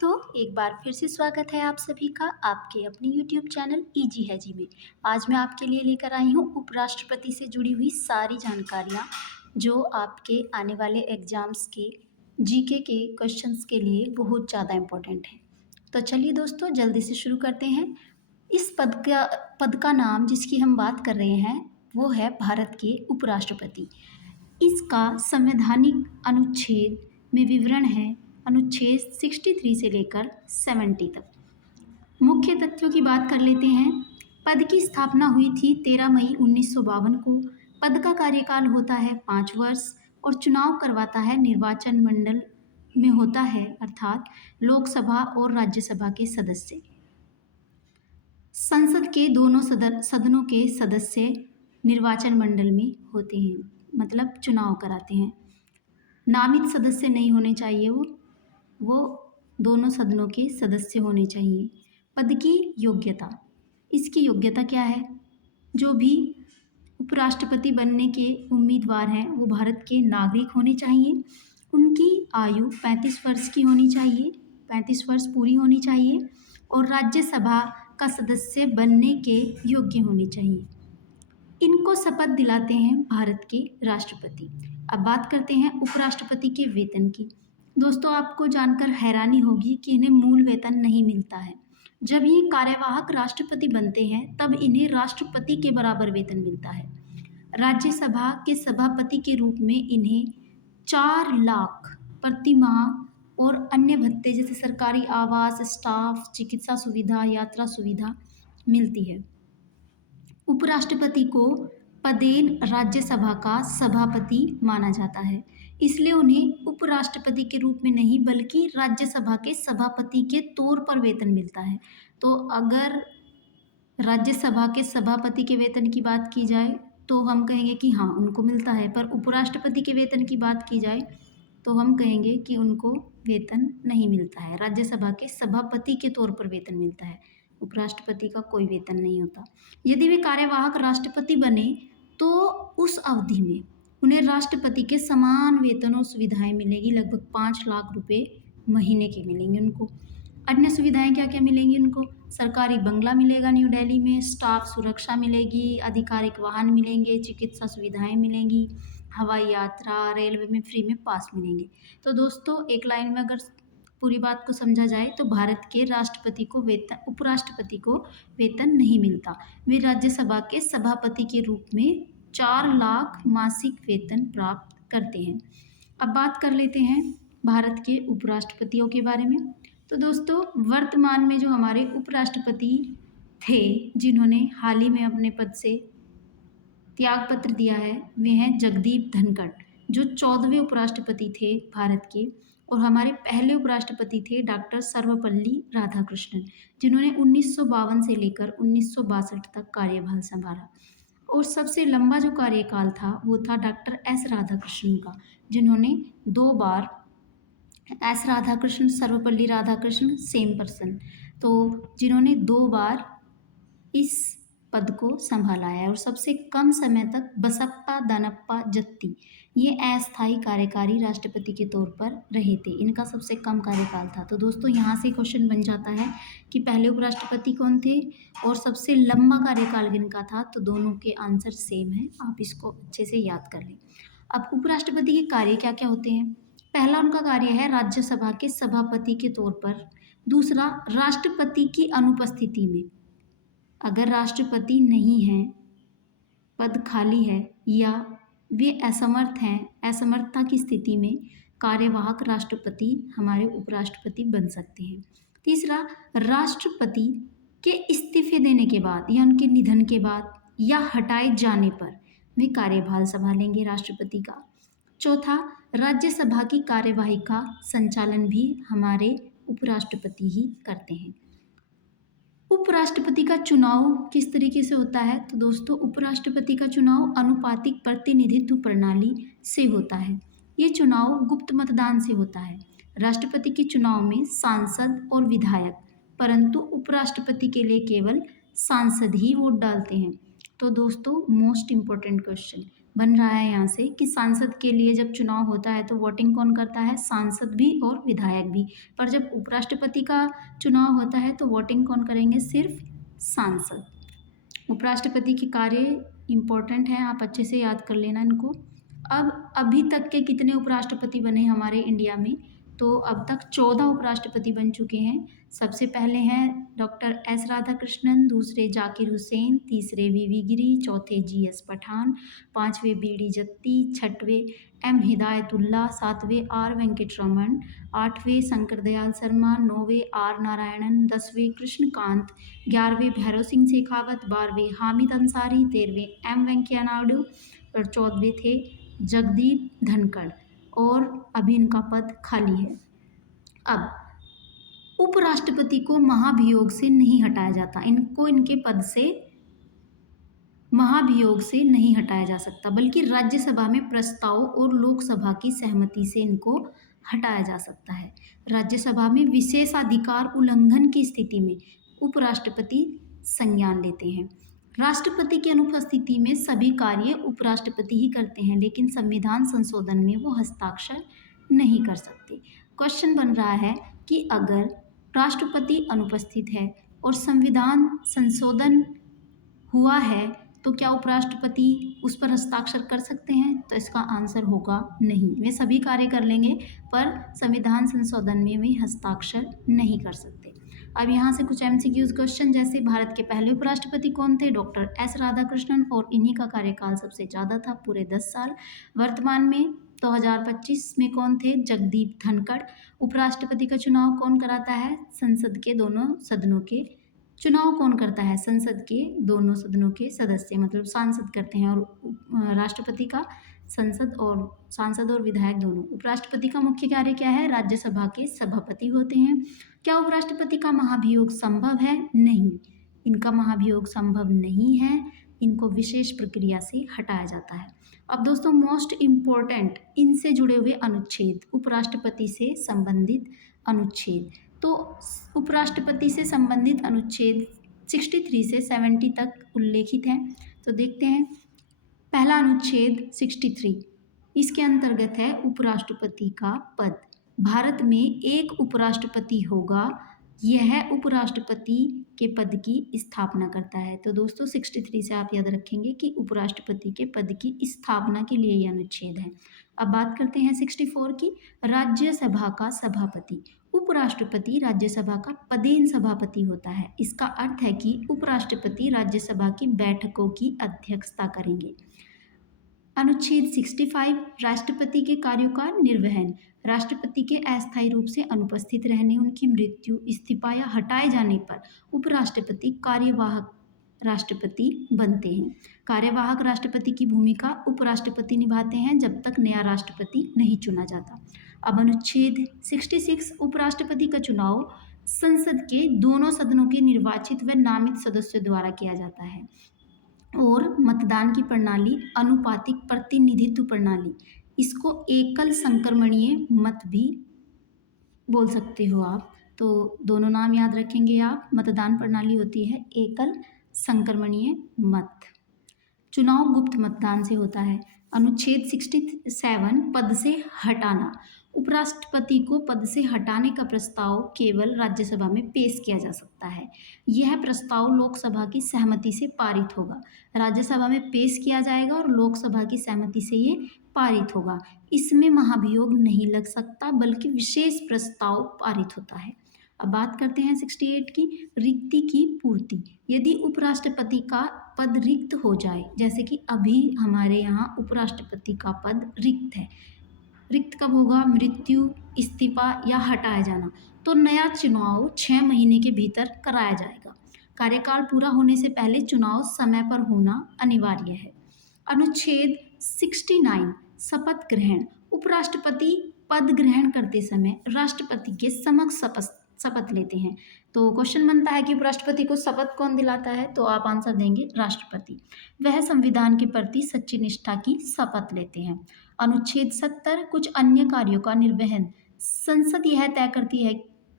तो एक बार फिर से स्वागत है आप सभी का आपके अपने YouTube चैनल इजी है जी में। आज मैं आपके लिए लेकर आई हूँ उपराष्ट्रपति से जुड़ी हुई सारी जानकारियाँ जो आपके आने वाले एग्जाम्स के जीके के क्वेश्चंस के लिए बहुत ज़्यादा इम्पोर्टेंट है। तो चलिए दोस्तों जल्दी से शुरू करते हैं। इस पद का नाम जिसकी हम बात कर रहे हैं वो है भारत के उपराष्ट्रपति। इसका संवैधानिक अनुच्छेद में विवरण है अनुच्छेद 63 से लेकर 70 तक। मुख्य तथ्यों की बात कर लेते हैं। पद की स्थापना हुई थी 13 मई 1952 को। पद का कार्यकाल होता है 5 वर्ष और चुनाव करवाता है निर्वाचन मंडल में होता है अर्थात लोकसभा और राज्यसभा के सदस्य। संसद के दोनों सदनों के सदस्य निर्वाचन मंडल में होते हैं, मतलब चुनाव कराते हैं। नामित सदस्य नहीं होने चाहिए, वो दोनों सदनों के सदस्य होने चाहिए। पद की योग्यता, इसकी योग्यता क्या है? जो भी उपराष्ट्रपति बनने के उम्मीदवार हैं वो भारत के नागरिक होने चाहिए। उनकी आयु 35 वर्ष की होनी चाहिए, 35 वर्ष पूरी होनी चाहिए और राज्यसभा का सदस्य बनने के योग्य होने चाहिए। इनको शपथ दिलाते हैं भारत के राष्ट्रपति। अब बात करते हैं उपराष्ट्रपति के वेतन की। दोस्तों आपको जानकर हैरानी होगी कि इन्हें मूल वेतन नहीं मिलता है। जब ये कार्यवाहक राष्ट्रपति बनते हैं तब इन्हें राष्ट्रपति के बराबर वेतन मिलता है। राज्यसभा के सभापति के रूप में इन्हें 4 लाख प्रति माह और अन्य भत्ते जैसे सरकारी आवास, स्टाफ, चिकित्सा सुविधा, यात्रा सुविधा मिलती है। उपराष्ट्रपति को पदेन राज्यसभा का सभापति माना जाता है, इसलिए उन्हें उपराष्ट्रपति के रूप में नहीं बल्कि राज्यसभा के सभापति के तौर पर वेतन मिलता है। तो अगर राज्यसभा के सभापति के वेतन की बात की जाए तो हम कहेंगे कि हाँ उनको मिलता है, पर उपराष्ट्रपति के वेतन की बात की जाए तो हम कहेंगे कि उनको वेतन नहीं मिलता है। राज्यसभा के सभापति के तौर पर वेतन मिलता है, उपराष्ट्रपति का कोई वेतन नहीं होता। यदि वे कार्यवाहक राष्ट्रपति बने तो उस अवधि में उन्हें राष्ट्रपति के समान वेतन और सुविधाएं मिलेगी, लगभग 5 लाख रुपए महीने के मिलेंगे उनको। अन्य सुविधाएं क्या क्या मिलेंगी उनको? सरकारी बंगला मिलेगा न्यू दिल्ली में, स्टाफ सुरक्षा मिलेगी, आधिकारिक वाहन मिलेंगे, चिकित्सा सुविधाएं मिलेंगी, हवाई यात्रा, रेलवे में फ्री में पास मिलेंगे। तो दोस्तों एक लाइन में अगर पूरी बात को समझा जाए तो भारत के राष्ट्रपति को उपराष्ट्रपति को वेतन नहीं मिलता। वे राज्यसभा के सभापति के रूप में 4 लाख मासिक वेतन प्राप्त करते हैं। अब बात कर लेते हैं भारत के उपराष्ट्रपतियों के बारे में। तो दोस्तों वर्तमान में जो हमारे उपराष्ट्रपति थे जिन्होंने हाल ही में अपने पद से त्यागपत्र दिया है वे हैं जगदीप धनखड़, जो 14वें उपराष्ट्रपति थे भारत के। और हमारे पहले उपराष्ट्रपति थे डॉक्टर सर्वपल्ली राधाकृष्णन, जिन्होंने 1952 से लेकर 1962 तक कार्यभार संभाला। और सबसे लंबा जो कार्यकाल था वो था डॉक्टर एस राधाकृष्णन का, जिन्होंने 2 बार, S Radhakrishnan Sarvepalli Radhakrishnan same person, तो जिन्होंने 2 बार इस पद को संभाला है। और सबसे कम समय तक बसप्पा दानप्पा जत्ती ये अस्थायी कार्यकारी राष्ट्रपति के तौर पर रहे थे, इनका सबसे कम कार्यकाल था। तो दोस्तों यहाँ से क्वेश्चन बन जाता है कि पहले उपराष्ट्रपति कौन थे और सबसे लंबा कार्यकाल किनका था, तो दोनों के आंसर सेम है, आप इसको अच्छे से याद कर लें। अब उपराष्ट्रपति के कार्य क्या क्या होते हैं? पहला उनका कार्य है राज्यसभा के सभापति के तौर पर। दूसरा, राष्ट्रपति की अनुपस्थिति में अगर राष्ट्रपति नहीं है, पद खाली है या वे असमर्थ हैं, असमर्थता की स्थिति में कार्यवाहक राष्ट्रपति हमारे उपराष्ट्रपति बन सकते हैं। तीसरा, राष्ट्रपति के इस्तीफे देने के बाद या उनके निधन के बाद या हटाए जाने पर वे कार्यभार संभालेंगे राष्ट्रपति का। चौथा, राज्यसभा की कार्यवाही का संचालन भी हमारे उपराष्ट्रपति ही करते हैं। उपराष्ट्रपति का चुनाव किस तरीके से होता है? तो दोस्तों उपराष्ट्रपति का चुनाव अनुपातिक प्रतिनिधित्व प्रणाली से होता है। ये चुनाव गुप्त मतदान से होता है। राष्ट्रपति के चुनाव में सांसद और विधायक, परंतु उपराष्ट्रपति के लिए केवल सांसद ही वोट डालते हैं। तो दोस्तों मोस्ट इम्पोर्टेंट क्वेश्चन, बन रहा है यहाँ से कि सांसद के लिए जब चुनाव होता है तो वोटिंग कौन करता है, सांसद भी और विधायक भी, पर जब उपराष्ट्रपति का चुनाव होता है तो वोटिंग कौन करेंगे, सिर्फ सांसद। उपराष्ट्रपति के कार्य इम्पोर्टेंट हैं, आप अच्छे से याद कर लेना इनको। अब अभी तक के कितने उपराष्ट्रपति बने हमारे इंडिया में, तो अब तक 14 उपराष्ट्रपति बन चुके हैं। सबसे पहले हैं डॉक्टर एस राधाकृष्णन, दूसरे जाकिर हुसैन, तीसरे वीवी गिरी, चौथे जीएस पठान, पांचवें बीडी जत्ती, छठवें एम हिदायतुल्ला, सातवें आर वेंकटरमण, आठवें शंकर दयाल शर्मा, नौवें आर नारायणन, 10वें कृष्णकांत, 11वें भैरव सिंह शेखावत, 12वें हामिद अंसारी, 13वें एम वेंकैया नायडू और 14वें थे जगदीप धनखड़, और अभी इनका पद खाली है। अब उपराष्ट्रपति को महाभियोग से नहीं हटाया जाता, इनको इनके पद से महाभियोग से नहीं हटाया जा सकता, बल्कि राज्यसभा में प्रस्ताव और लोकसभा की सहमति से इनको हटाया जा सकता है। राज्यसभा में विशेषाधिकार उल्लंघन की स्थिति में उपराष्ट्रपति संज्ञान लेते हैं। राष्ट्रपति की अनुपस्थिति में सभी कार्य उपराष्ट्रपति ही करते हैं, लेकिन संविधान संशोधन में वो हस्ताक्षर नहीं कर सकते। क्वेश्चन बन रहा है कि अगर राष्ट्रपति अनुपस्थित है और संविधान संशोधन हुआ है तो क्या उपराष्ट्रपति उस पर हस्ताक्षर कर सकते हैं, तो इसका आंसर होगा नहीं। वे सभी कार्य कर लेंगे पर संविधान संशोधन में वे हस्ताक्षर नहीं कर सकते। अब यहाँ से कुछ एमसीक्यूज क्वेश्चन, जैसे भारत के पहले उपराष्ट्रपति कौन थे, डॉक्टर एस राधाकृष्णन, और इन्हीं का कार्यकाल सबसे ज़्यादा था, पूरे 10 साल। वर्तमान में 2025 में कौन थे, जगदीप धनखड़। उपराष्ट्रपति का चुनाव कौन कराता है, संसद के दोनों सदनों के चुनाव कौन करता है, संसद के दोनों सदनों के सदस्य, मतलब सांसद करते हैं, और राष्ट्रपति का सांसद और विधायक दोनों। उपराष्ट्रपति का मुख्य कार्य क्या है, राज्यसभा के सभापति होते हैं। क्या उपराष्ट्रपति का महाभियोग संभव है, नहीं, इनका महाभियोग संभव नहीं है, इनको विशेष प्रक्रिया से हटाया जाता है। अब दोस्तों मोस्ट इम्पोर्टेंट इनसे जुड़े हुए अनुच्छेद, उपराष्ट्रपति से संबंधित अनुच्छेद, तो उपराष्ट्रपति से संबंधित अनुच्छेद 63 से 70 तक उल्लेखित हैं। तो देखते हैं, पहला अनुच्छेद 63, इसके अंतर्गत है उपराष्ट्रपति का पद। भारत में एक उपराष्ट्रपति होगा, यह उपराष्ट्रपति के पद की स्थापना करता है। तो दोस्तों 63 से आप याद रखेंगे कि उपराष्ट्रपति के पद की स्थापना के लिए यह अनुच्छेद है। अब बात करते हैं 64 की, राज्यसभा का सभापति। उपराष्ट्रपति राज्यसभा का पदेन सभापति होता है। इसका अर्थ है कि उपराष्ट्रपति राज्यसभा की बैठकों की अध्यक्षता करेंगे। अनुच्छेद 65, राष्ट्रपति के कार्यों का निर्वहन। राष्ट्रपति के अस्थायी रूप से अनुपस्थित रहने, उनकी मृत्यु, इस्तीफा या हटाए जाने पर उपराष्ट्रपति कार्यवाहक राष्ट्रपति बनते हैं। कार्यवाहक राष्ट्रपति की भूमिका उपराष्ट्रपति निभाते हैं जब तक नया राष्ट्रपति नहीं चुना जाता। अब अनुच्छेद 66, उपराष्ट्रपति का चुनाव संसद के दोनों सदनों के निर्वाचित व नामित सदस्यों द्वारा किया जाता है, और मतदान की प्रणाली अनुपातिक प्रतिनिधित्व प्रणाली, इसको एकल संक्रमणीय मत भी बोल सकते हो आप, तो दोनों नाम याद रखेंगे आप। मतदान प्रणाली होती है एकल संक्रमणीय मत। चुनाव गुप्त मतदान से होता है। अनुच्छेद 67, पद से हटाना। उपराष्ट्रपति को पद से हटाने का प्रस्ताव केवल राज्यसभा में पेश किया जा सकता है। यह प्रस्ताव लोकसभा की सहमति से पारित होगा। राज्यसभा में पेश किया जाएगा और लोकसभा की सहमति से ये पारित होगा। इसमें महाभियोग नहीं लग सकता, बल्कि विशेष प्रस्ताव पारित होता है। अब बात करते हैं 68 की, रिक्ति की पूर्ति। यदि उपराष्ट्रपति का पद रिक्त हो जाए, जैसे कि अभी हमारे यहाँ उपराष्ट्रपति का पद रिक्त है, रिक्त कब होगा, मृत्यु, इस्तीफा या हटाया जाना, तो नया चुनाव 6 महीने के भीतर कराया जाएगा। कार्यकाल पूरा होने से पहले चुनाव समय पर होना अनिवार्य है। अनुच्छेद 69, शपथ ग्रहण। उपराष्ट्रपति पद ग्रहण करते समय राष्ट्रपति के समक्ष शपथ लेते हैं। तो क्वेश्चन बनता है कि उपराष्ट्रपति को शपथ कौन दिलाता है, तो आप आंसर देंगे राष्ट्रपति। वह संविधान के प्रति सच्ची निष्ठा की शपथ लेते हैं। अनुच्छेद 70, कुछ अन्य कार्यों का निर्वहन। संसद यह तय करती है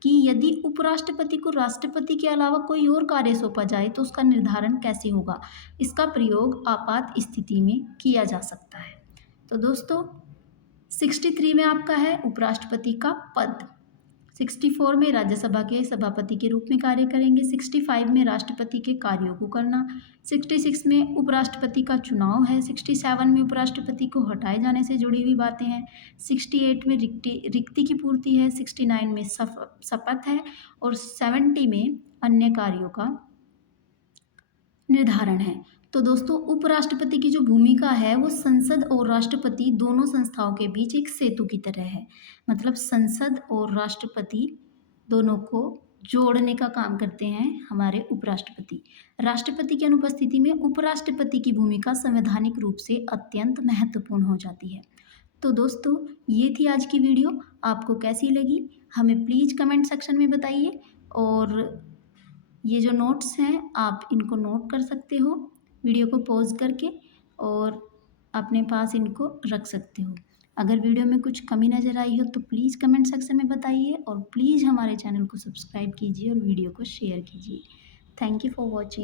कि यदि उपराष्ट्रपति को राष्ट्रपति के अलावा कोई और कार्य सौंपा जाए तो उसका निर्धारण कैसे होगा। इसका प्रयोग आपात स्थिति में किया जा सकता है। तो दोस्तों 63 में आपका है उपराष्ट्रपति का पद, 64 में राज्यसभा के सभापति के रूप में कार्य करेंगे, 65 में राष्ट्रपति के कार्यों को करना, 66 में उपराष्ट्रपति का चुनाव है, 67 में उपराष्ट्रपति को हटाए जाने से जुड़ी हुई बातें हैं, 68 में रिक्ति की पूर्ति है, 69 में शपथ है और 70 में अन्य कार्यों का निर्धारण है। तो दोस्तों उपराष्ट्रपति की जो भूमिका है वो संसद और राष्ट्रपति दोनों संस्थाओं के बीच एक सेतु की तरह है। मतलब संसद और राष्ट्रपति दोनों को जोड़ने का काम करते हैं हमारे उपराष्ट्रपति। राष्ट्रपति की अनुपस्थिति में उपराष्ट्रपति की भूमिका संवैधानिक रूप से अत्यंत महत्वपूर्ण हो जाती है। तो दोस्तों ये थी आज की वीडियो, आपको कैसी लगी हमें प्लीज़ कमेंट सेक्शन में बताइए। और ये जो नोट्स हैं आप इनको नोट कर सकते हो वीडियो को पॉज करके और अपने पास इनको रख सकते हो। अगर वीडियो में कुछ कमी नज़र आई हो तो प्लीज़ कमेंट सेक्शन में बताइए और प्लीज़ हमारे चैनल को सब्सक्राइब कीजिए और वीडियो को शेयर कीजिए। Thank you for watching.